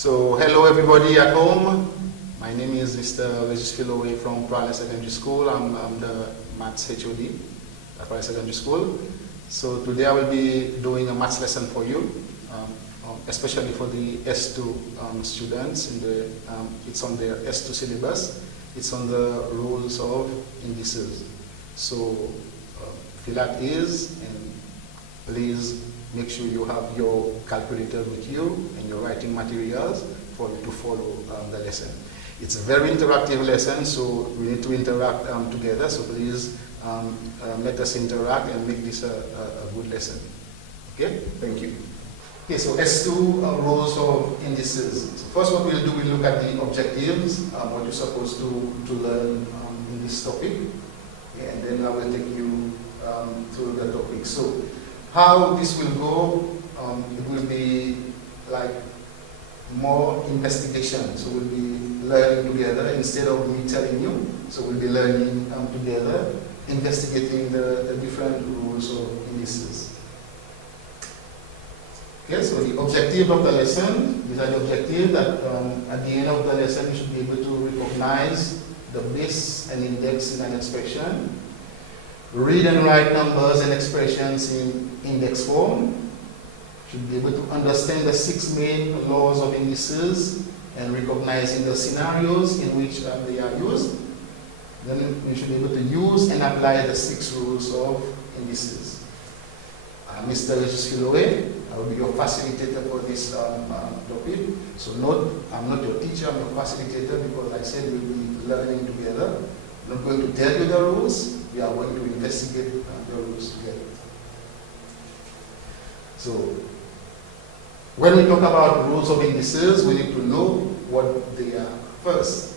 So hello everybody at home. My name is Mr. Regis Philoe from Philoe Secondary School. I'm the Maths HOD at Philoe Secondary School. So today I will be doing a maths lesson for you, especially for the S2 students. It's on their S2 syllabus. It's on the rules of indices. So fill out these and please make sure you have your calculator with you and your writing materials for you to follow the lesson. It's a very interactive lesson, so we need to interact together. So please let us interact and make this a good lesson. Okay, thank you. Okay, so S2 rules of indices. So first what we'll do, we'll look at the objectives, what you're supposed to learn in this topic. Okay, and then I will take you through the topic. So how this will go, it will be like more investigation. So we'll be learning together instead of me telling you. So we'll be learning together, investigating the different rules of indices. Okay, so the objective of the lesson, these are the objectives that at the end of the lesson you should be able to recognize the base and index in an expression, read and write numbers and expressions in index form, should be able to understand the 6 main laws of indices and recognizing the scenarios in which they are used. Then we should be able to use and apply the 6 rules of indices. Mr. Regis Philoe, I will be your facilitator for this topic. So note, I'm not your teacher, I'm your facilitator because I said we'll be learning together. I'm not going to tell you the rules, we are going to investigate the rules together. So, when we talk about rules of indices, we need to know what they are first.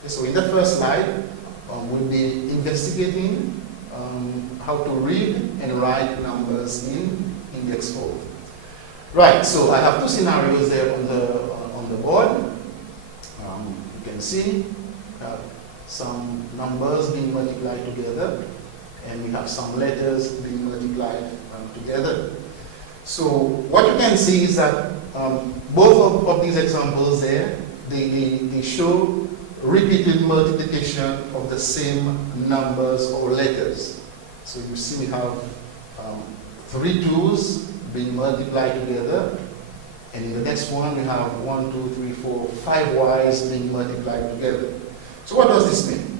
Okay, so in the first slide, we'll be investigating how to read and write numbers in index form. Right, so I have 2 scenarios there on the board. You can see some numbers being multiplied together, and we have some letters being multiplied together. So what you can see is that both of these examples there, they show repeated multiplication of the same numbers or letters. So you see we have 3 2's being multiplied together, and in the next one we have 1, 2, 3, 4, 5 y's being multiplied together. So what does this mean?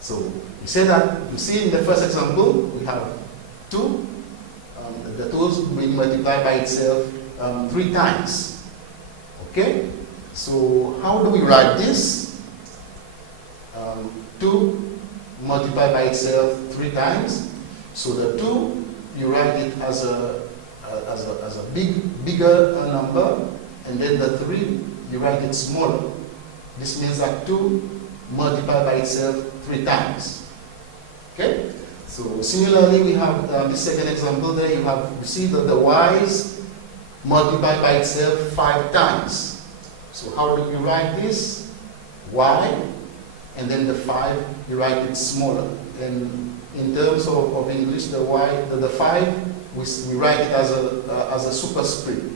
So we say that, you see in the first example, we have 2, the 2's being multiplied by itself 3 times. Okay? So how do we write this? 2 multiplied by itself 3 times. So the 2, you write it as a bigger number, and then the 3, you write it smaller. This means that 2 multiplied by itself 3 times. Okay? So similarly, we have the second example there. You see that the y's multiplied by itself 5 times. So how do you write this? Y, and then the 5, you write it smaller. And in terms of English, the 5, we write it as a superscript.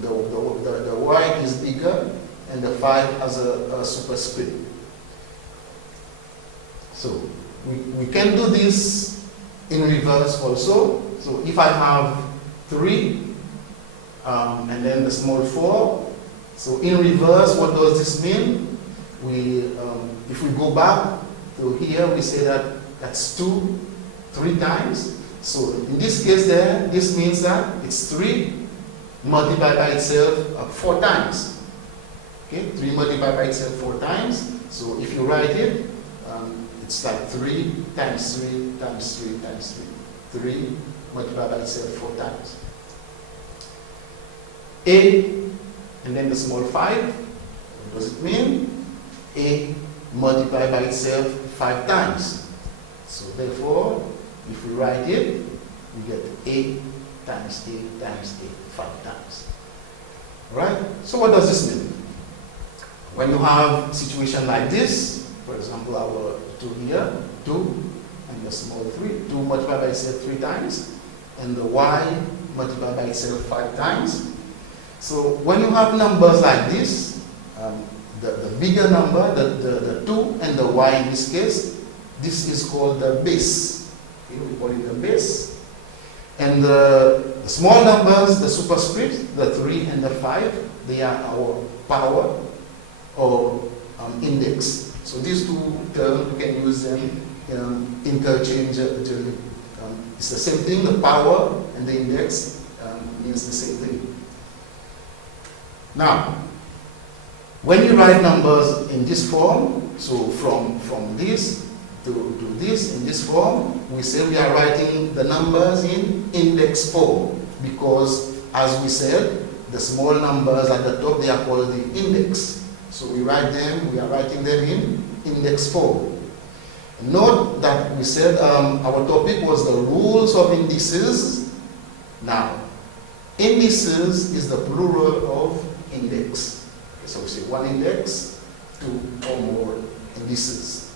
The y is bigger, and the 5 as a superscript. So we can do this in reverse also. So if I have 3 and then the small 4, so in reverse, what does this mean? If we go back to here, we say that that's 2 3 times. So in this case there, this means that it's 3 multiplied by itself 4 times. Okay, 3 multiplied by itself 4 times. So if you write it, it's like 3 times 3 times 3 times 3. 3 multiplied by itself 4 times. A, and then the small 5. What does it mean? A multiplied by itself 5 times. So therefore, if we write it, we get A times A times A 5 times. Right? So what does this mean? When you have a situation like this, for example, our 2 here, 2, and the small 3, 2 multiplied by itself 3 times, and the y multiplied by itself 5 times. So when you have numbers like this, the bigger number, the 2 and the y in this case, this is called the base. Okay, we call it the base. And the small numbers, the superscript, the 3 and the 5, they are our power or index. So these two terms, we can use them interchangeably. It's the same thing, the power and the index means the same thing. Now, when you write numbers in this form, so from this to this in this form, we say we are writing the numbers in index form, because as we said, the small numbers at the top, they are called the index. So we are writing them in index form. Note that we said our topic was the rules of indices. Now, indices is the plural of index. Okay, so we say one index, 2 or more indices.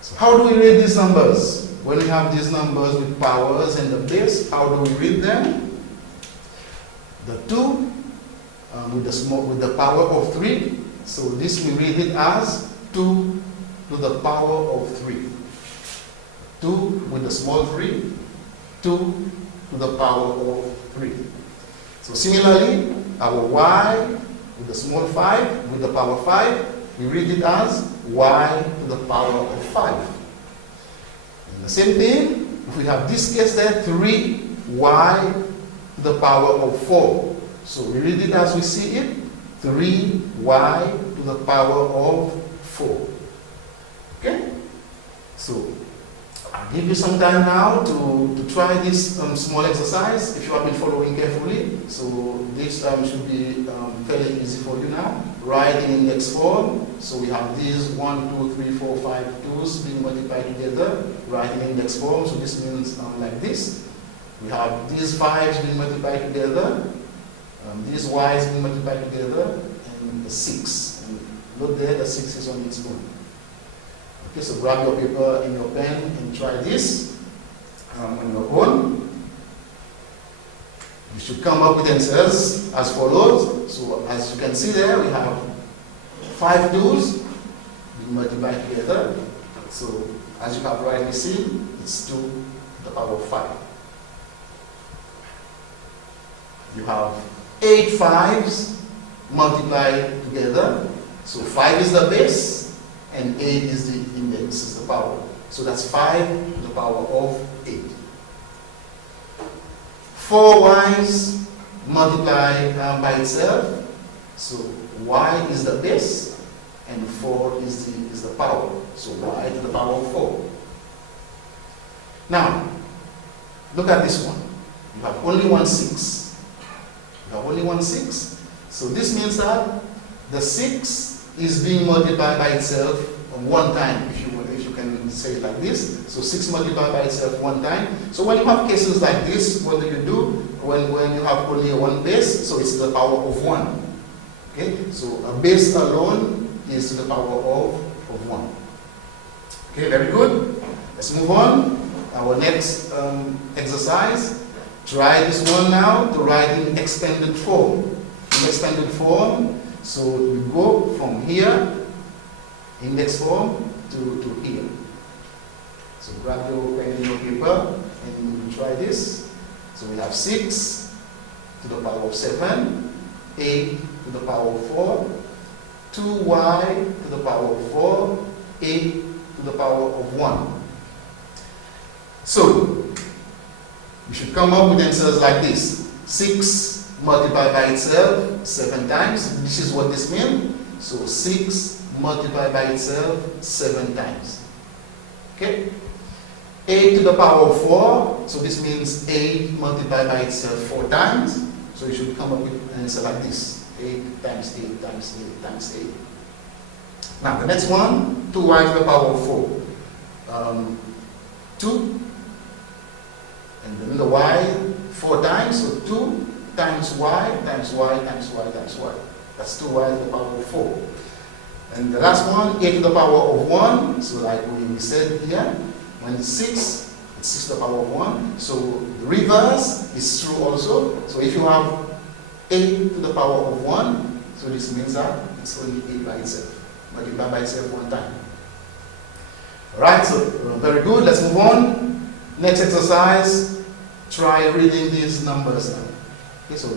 So how do we read these numbers? When we have these numbers with powers and the base, how do we read them? The 2 with the power of 3. So this we read it as 2 to the power of 3. 2 with the small 3, 2 to the power of 3. So similarly, our y with the small 5 with the power 5, we read it as y to the power of 5. And the same thing, if we have this case there, 3y to the power of 4. So we read it as we see it, 3y to the power of 4. Okay? So I'll give you some time now to try this small exercise if you have been following carefully. So this should be fairly easy for you now. Write in index form. So we have these 1, 2, 3, 4, 5 2's being multiplied together. Write in index form. So this means like this. We have these 5's being multiplied together. These y's being multiplied together. And the 6. And look there, the 6 is on its own. Okay, so grab your paper and your pen and try this on your own. You should come up with answers as follows. So as you can see there, we have 5 2's being multiplied together. So as you have rightly seen, it's 2 to the power of 5. You have 8 5's multiplied together. So 5 is the base and 8 is the index, is the power. So that's 5 to the power of 8. 4 y's multiplied by itself. So y is the base and 4 is the power. So y to the power of 4. Now, look at this one. You have only one 6. You have only one 6. So this means that the 6 is being multiplied by itself one time, if you can say it like this. So 6 multiplied by itself one time. So when you have cases like this, what do you do? When you have only one base, so it's to the power of 1. Okay, so a base alone is to the power of 1. Okay, very good. Let's move on. Our next exercise. Try this one now to write in extended form. In extended form, so we go from here, index form, to here. So grab your pen and your paper and try this. So we have 6 to the power of 7, 8 to the power of 4, 2y to the power of 4, 8 to the power of 1. So we should come up with answers like this. 6 multiplied by itself 7 times. This is what this means. So 6 multiplied by itself 7 times. Okay? 8 to the power of 4. So this means 8 multiplied by itself 4 times. So you should come up with an answer like this. 8 times 8 times 8 times 8. Now the next one, 2y to the power of 4. 2. And then the y 4 times. So 2 times y times y times y times y. That's 2y to the power of 4. And the last one, 8 to the power of 1. So like we said here, when it's 6, it's 6 to the power of 1. So the reverse is true also. So if you have a to the power of 1. So this means that it's only a by itself. Multiply by itself one time. Alright, so very good. Let's move on. Next exercise, try reading these numbers now. Okay, so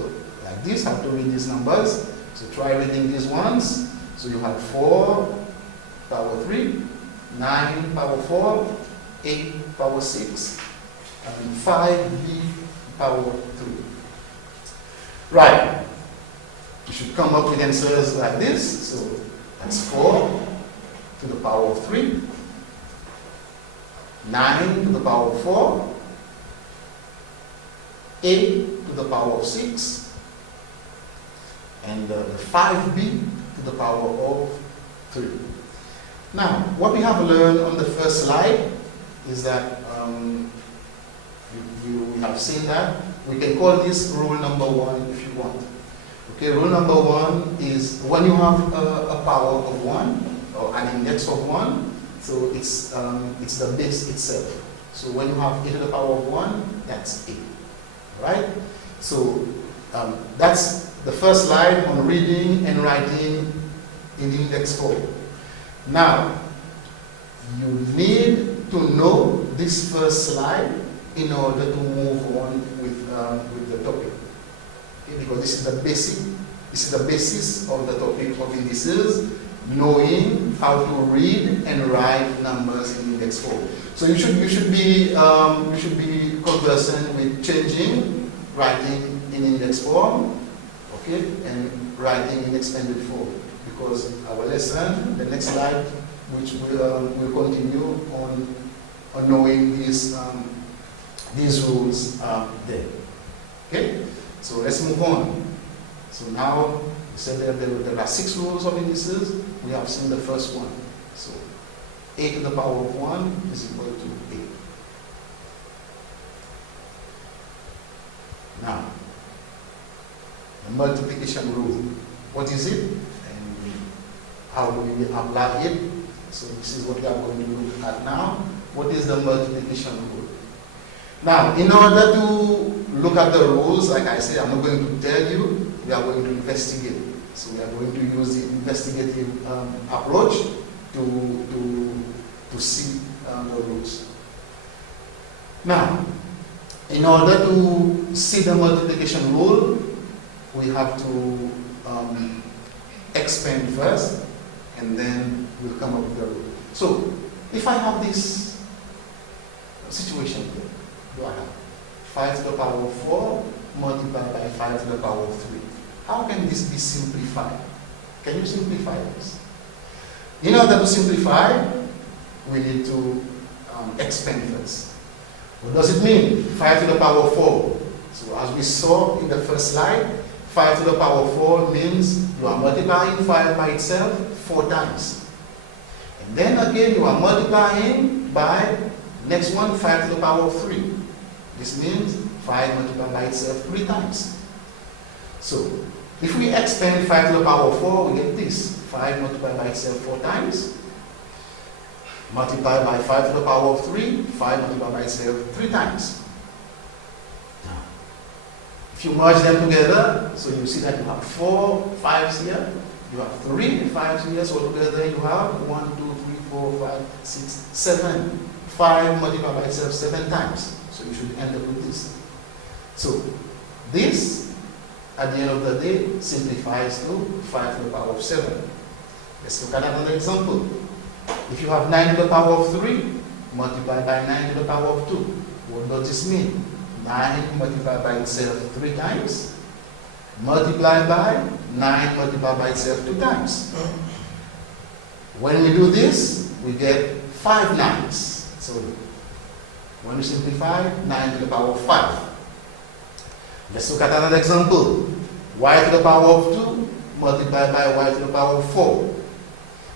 like this, have to read these numbers. So try reading these ones. So you have 4 power 3, 9 power 4, 8 power 6, and 5b power 3. Right. You should come up with answers like this. So that's 4 to the power of 3, 9 to the power of 4, 8 to the power of 6, and the 5b to the power of 3. Now, what we have learned on the first slide is that you have seen that we can call this rule number 1 if you want. Okay, rule number 1 is when you have a power of 1 or an index of 1, so it's the base itself. So when you have a to the power of 1, that's a. Right? So that's the first slide on reading and writing in index form. Now, you need to know this first slide in order to move on with the topic. Okay? Because this is the basis of the topic of indices, knowing how to read and write numbers in index form. So you should be conversant with changing, writing in index form, okay, and writing in expanded form. Because our lesson, the next slide, which will continue on knowing these rules there. Okay, so let's move on. So now we said that there are 6 rules of indices. We have seen the first one. So a to the power of 1 is equal to a. Now, the multiplication rule. What is it? And how do we apply it? So this is what we are going to look at now. What is the multiplication rule? Now, in order to look at the rules, like I said, I'm not going to tell you. We are going to investigate. So we are going to use the investigative approach to see the rules. Now, in order to see the multiplication rule, we have to expand first, and then we'll come up with the rule. So, if I have this situation here, do I have 5 to the power of 4 multiplied by 5 to the power of 3? How can this be simplified? Can you simplify this? In order to simplify, we need to expand first. What does it mean? 5 to the power of 4. So as we saw in the first slide, 5 to the power of 4 means you are multiplying 5 by itself 4 times. And then again you are multiplying by next one, 5 to the power of 3. This means 5 multiplied by itself 3 times. So if we expand 5 to the power of 4, we get this. 5 multiplied by itself 4 times. Multiplied by 5 to the power of 3, 5 multiplied by itself 3 times. Now, if you merge them together, so you see that you have 4 5s here, you have 3 5s here, so together you have 1, 2, 3, 4, 5, 6, 7. 5 multiplied by itself 7 times. So you should end up with this. So this, at the end of the day, simplifies to 5 to the power of 7. Let's look at another example. If you have 9 to the power of 3, multiplied by 9 to the power of 2. What does this mean? 9 multiplied by itself 3 times, multiplied by 9 multiplied by itself 2 times. When we do this, we get 5 9s. So when we simplify, 9 to the power of 5. Let's look at another example. Y to the power of 2 multiplied by y to the power of 4.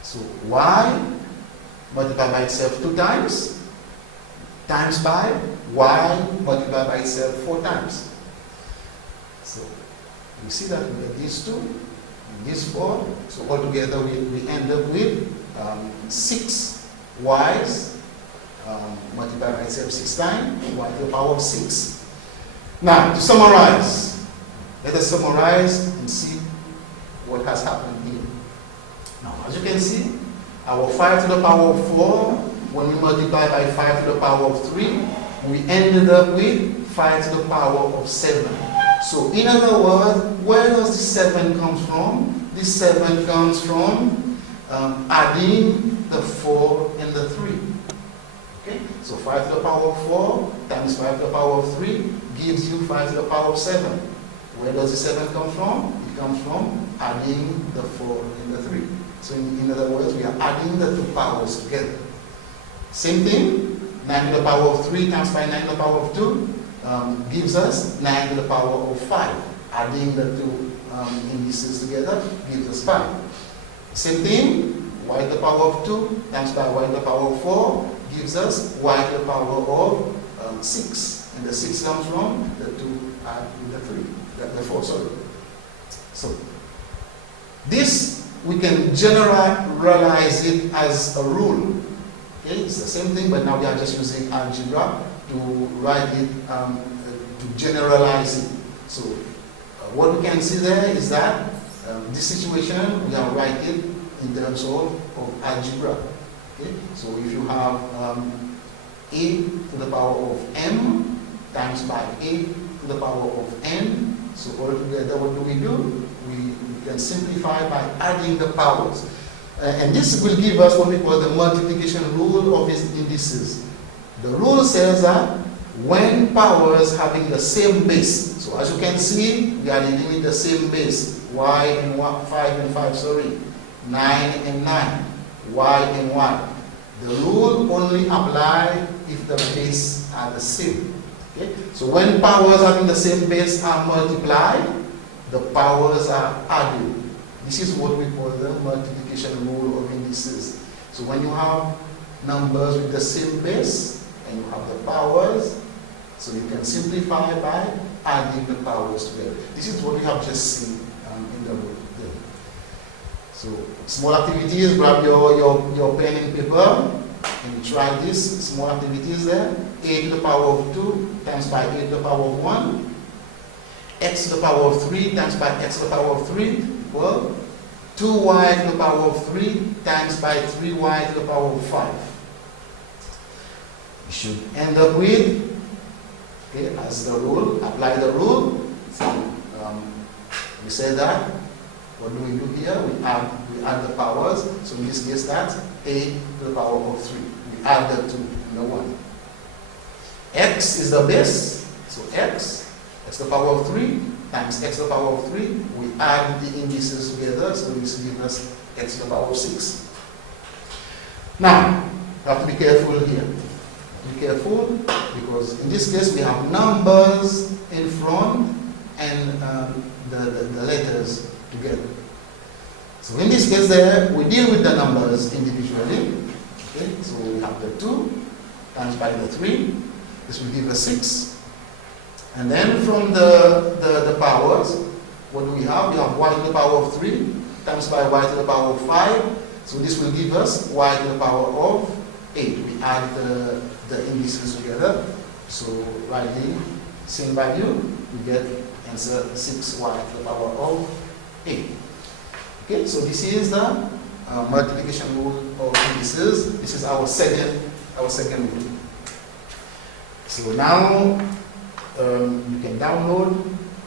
So y multiplied by itself 2 times, times by y multiplied by itself 4 times. So you see that we get these 2, and these 4. So altogether we end up with 6 y's multiplied by itself 6 times, y to the power of 6. Now, to summarize, Let us summarize and see what has happened here. Now, as you can see, our 5 to the power of 4, when we multiply by 5 to the power of 3, we ended up with 5 to the power of 7. So, in other words, where does the 7 come from? This 7 comes from adding the 4 and the 3. Okay? So, 5 to the power of 4 times 5 to the power of 3 gives you 5 to the power of 7. Where does the 7 come from? It comes from adding the 4 and the 3. So, in other words, we are adding the two powers together. Same thing, 9 to the power of 3 times by 9 to the power of 2 gives us 9 to the power of 5. Adding the two indices together gives us 5. Same thing, y to the power of 2 times by y to the power of 4 gives us y to the power of 6. And the 6 comes from the 2 add the 3, the 4, sorry. So, this, we can generalize it as a rule. Okay, it's the same thing, but now we are just using algebra to write it, to generalize it. So, what we can see there is that this situation, we are writing in terms of algebra. Okay, so if you have a to the power of m times by a to the power of n, so altogether what do? We can simplify by adding the powers. And this will give us what we call the multiplication rule of its indices. The rule says that when powers having the same base, so as you can see, we are dealing with the same base, y and 5 and 5, sorry, 9 and 9, y and y. The rule only applies if the base are the same. Okay? So when powers having the same base are multiplied, the powers are added. This is what we call the multiplication rule of indices. So when you have numbers with the same base and you have the powers, so you can simplify by adding the powers together. This is what we have just seen in the book there. So small activities, grab your pen and paper and try this. Small activities there. A to the power of 2 times by a to the power of 1. X to the power of 3 times by x to the power of 3. Well, 2y to the power of 3 times by 3y to the power of 5. You should end up with, okay, as the rule, apply the rule. So, we say that, what do we do here? We add the powers. So in this case, that's a to the power of 3. We add the 2 and the 1. X is the base, so x to the power of 3 times x to the power of 3. We add the indices together, so this gives us x to the power of 6. Now, you have to be careful here. Be careful, because in this case we have numbers in front and the letters together. So in this case there, we deal with the numbers individually. Okay, so we have the 2 times by the 3. This will give us 6. And then from the powers, what do we have? We have y to the power of 3 times by y to the power of 5. So this will give us y to the power of 8. We add the indices together. So writing same value, we get answer 6y to the power of 8. Okay, so this is the multiplication rule of indices. This is our second rule. So now you can download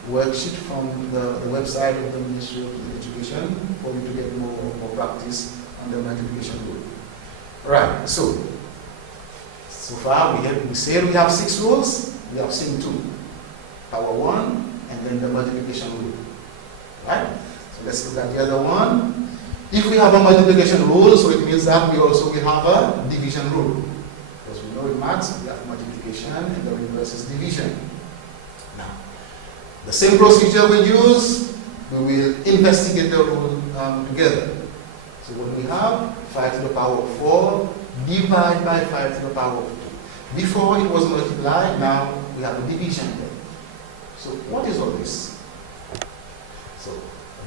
worksheet from the website of the Ministry of Education for you to get more practice on the multiplication rule. Right, so far we said we have 6 rules, we have seen 2. Power 1 and then the multiplication rule. Right? So let's look at the other one. If we have a multiplication rule, so it means that we also will have a division rule. Because we know in maths we have multiplication and the reverse is division. Now, the same procedure we use, we will investigate the rule together. So what we have, 5 to the power of 4 divided by 5 to the power of 2. Before it was multiplied, now we have a division there. So what is all this? So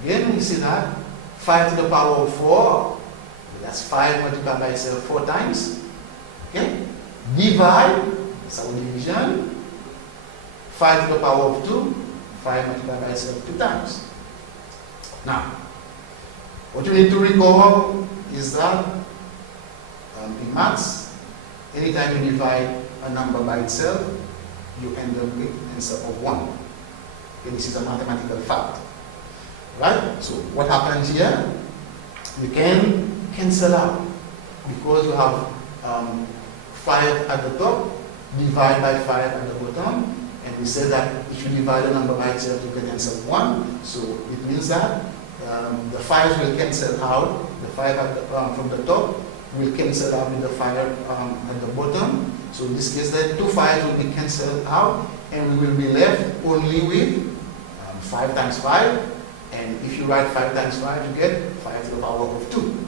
again we see that 5 to the power of 4, that's 5 multiplied by itself 4 times. Okay? Divide, that's our division. 5 to the power of 2, 5 multiplied by itself 2 times. Now, what you need to recall is that in maths, anytime you divide a number by itself, you end up with an answer of 1. Okay, this is a mathematical fact. Right? So what happens here? You can cancel out because you have 5 at the top, divide by 5 at the bottom, and we said that if you divide a number by itself, you get an answer of 1. So it means that the 5s will cancel out. The 5 at the, from the top will cancel out with the 5 at the bottom. So in this case, the 2 5s will be cancelled out, and we will be left only with 5 times 5. And if you write 5 times 5, you get 5 to the power of 2.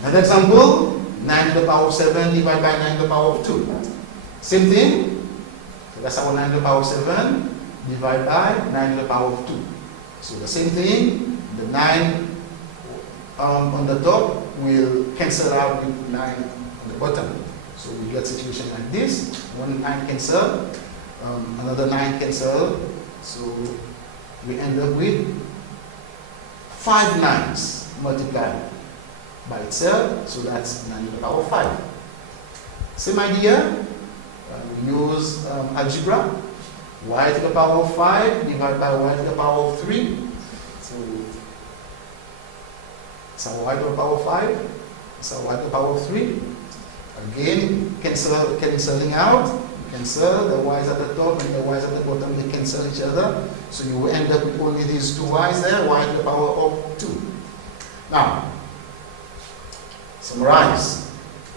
Another example, 9 to the power of 7 divided by 9 to the power of 2. Same thing. So that's our 9 to the power of 7 divided by 9 to the power of 2. So the same thing, the 9 on the top will cancel out with 9 on the bottom. So we get a situation like this. One 9 cancel, another 9 cancel. So we end up with 5 9s multiplied by itself. So that's 9 to the power of 5. Same idea. We use algebra. Y to the power of 5 divided by y to the power of 3. So it's our y to the power of 5. It's our y to the power of 3. Again, cancelling out. Cancel the y's at the top and the y's at the bottom, they cancel each other. So you will end up with only these 2 y's there, y to the power of 2. Now, summarize.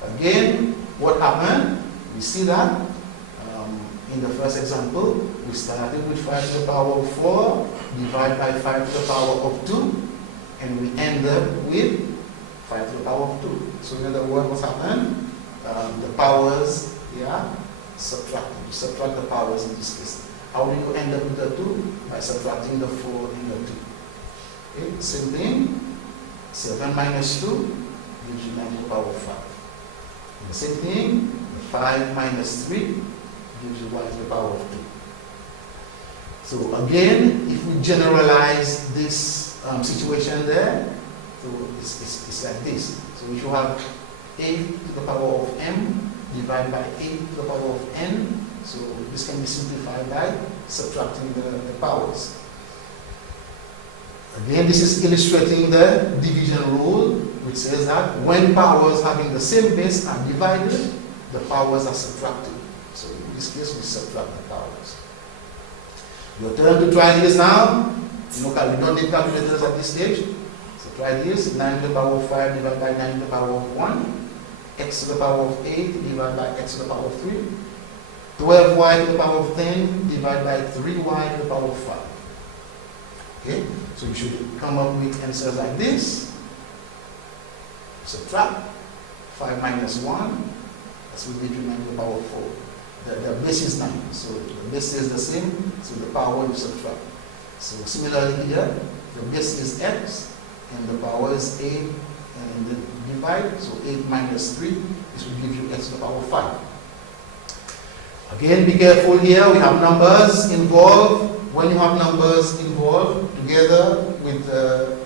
Again, what happened? We see that in the first example, we started with 5 to the power of 4 divided by 5 to the power of 2, and we end up with 5 to the power of 2. So in other words, what happened? The powers here, subtract. You subtract the powers in this case. How do you end up with the 2? By subtracting the 4 and the 2. Okay, same thing. 7 minus 2 gives you 9 to the power of 5. And the same thing, the 5 minus 3 gives you y to the power of 2. So again, if we generalize this situation there, so it's like this. So if you have 8 to the power of m divided by 8 to the power of n, so this can be simplified by subtracting the powers. Again, this is illustrating the division rule, which says that when powers having the same base are divided, the powers are subtracted. So in this case, we subtract the powers. Your turn to try this now. You know, we don't need calculators at this stage. So try this. 9 to the power of 5 divided by 9 to the power of 1. X to the power of 8 divided by x to the power of 3. 12y to the power of 10 divided by 3y to the power of 5. Okay, so you should come up with answers like this. Subtract 5 minus 1. That will give you 9 to the power of 4. The base is 9, so the base is the same, so the power you subtract. So similarly here, the base is x, and the power is 8, and then divide, so 8 minus 3, this will give you x to the power of 5. Again, be careful here, we have numbers involved. When you have numbers involved together with the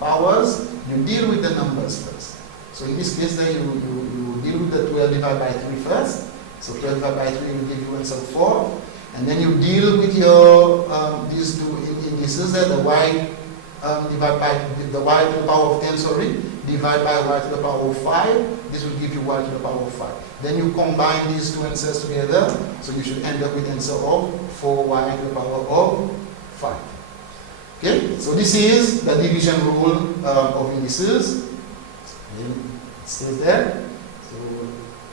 powers, you deal with the numbers first. So in this case, then you deal with the 12 divided by 3 first. So 12 divided by 3 will give you answer 4. And then you deal with your these two indices, the y divided by the y to the power of 10, divided by y to the power of 5. This will give you y to the power of 5. Then you combine these two answers together, so you should end up with answer of 4y to the power of 5. Okay, so this is the division rule of indices. It stays there. So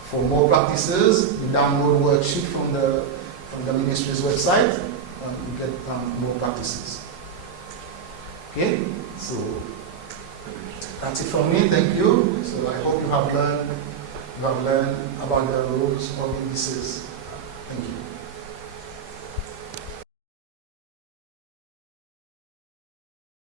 for more practices, you download worksheet from the ministry's website. You get more practices. Okay, so that's it from me. Thank you. So I hope you have learned about the rules of indices. Thank you.